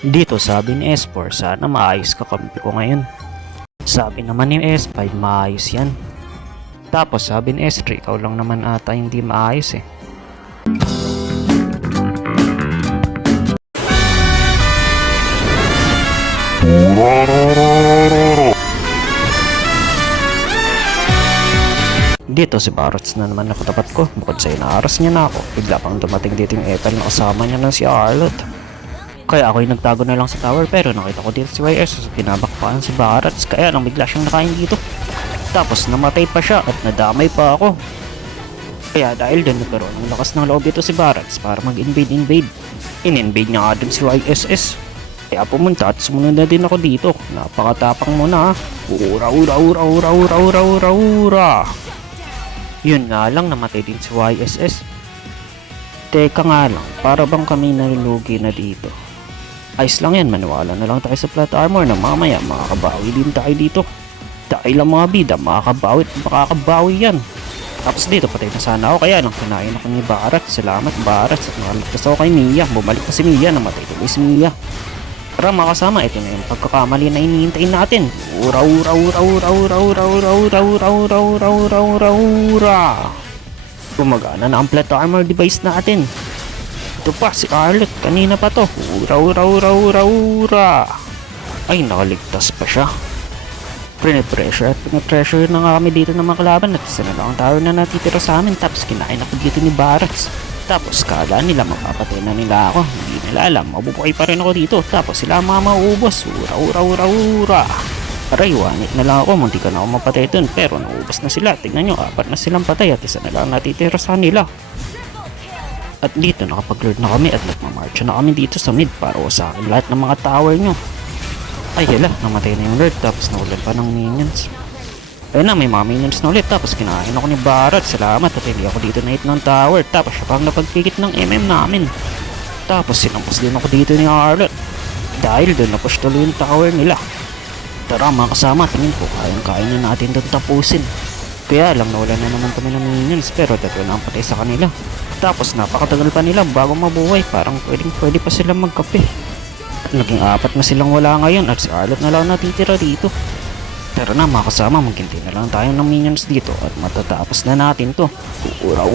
Dito sabi ni S4, sana maayos ka kampi ko ngayon. Sabi naman ni S5, maayos yan. Tapos sabi ni S3, ikaw lang naman ata hindi maayos eh. Dito si Barats na naman nakatapat ko. Bukod sa inaaras niya na ako, bigla pang dumating dito yung Ethel na kasama niya na si Arlot. Kaya ako'y nagtago na lang sa tower, pero nakita ko dito si YS sa pinabakpakan si Barats, kaya nang bigla siyang nakain dito. Tapos namatay pa siya at nadamay pa ako. Kaya dahil doon nagkaroon ng lakas ng loob dito si Barats para mag-invade. In-invade niya nga dun si YSS. Kaya pumunta at sumunod na din ako dito. Napakatapang mo na. Ura. Yun nga lang, namatay din si YSS. Teka nga lang, para bang kami nalulugi na dito? Ayos lang yan, maniwala na lang tayo sa plot armor na mamaya makakabawi din tayo dito. Dahil ang mga bida, makakabawi yan. Tapos dito patay na sana ako, kaya lang kinain ako ni Barat. Salamat Barat, at nakaligtas ako kay Mia. Bumalik na si Mia, namatay tuloy si Mia. Tara mga kasama, ito na yung pagkakamali na iniintay natin. Ura. Gumagana na ang plot armor device natin. Ito pa si Arlot, kanina pa to. Ura. Ay, nakaligtas pa siya. Pine-pressure na nga kami dito ng mga kalaban at isa na lang ang tower na natitira sa amin. Tapos kinain ako dito ni Barats. Tapos kala nila mapapatay na nila ako. Hindi nila alam, mabubuhay pa rin ako dito. Tapos sila mga mauubos. Ura. Aray, wanit na lang ako, munti ka na ako mapatay dun, pero naubos na sila. Tignan nyo, 4 na silang patay at isa na lang natitira sa nila. At dito nakapag-lord na kami at nagmamarcha na kami dito sa mid para usakin lahat ng mga tower nyo. Ay hala, namatay na yung lord tapos naulan pa ng minions. Ayun na, may mga minions na ulit tapos kinain ako ni Barat. Salamat at hindi ako dito na hit ng tower. Tapos siya pang napagpikit ng MM namin. Tapos sinampos din ako dito ni Arlot. Dahil doon napush tuloy yung tower nila. Tara mga kasama, tingin ko kayang-kaya na natin doon tapusin. Kaya lang nawala na naman kami ng minions, pero dito na ang patay sa kanila. Tapos napakatagal pa nila bago mabuhay, parang pwede pa silang magkape. At naging 4 na silang wala ngayon at si Arlot na lang natitira dito. Tara na mga kasama, maghintay na lang tayo ng minions dito at matatapos na natin to. Ura.